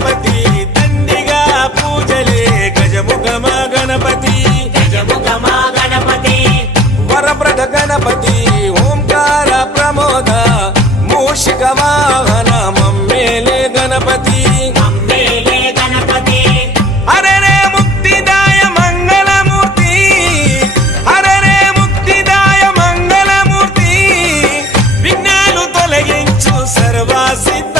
గణపతి దండిగా పూజలే గజముఖమ గణపతి వరప్రద గణపతి ఓంకార ప్రమోద మూషిక వాహన మమ్మేలే గణపతి హరరే ముక్తిదాయ మంగళమూర్తి హరరే ముక్తిదాయ మంగళమూర్తి విఘ్నాలు తొలగించు సర్వసిద్ధ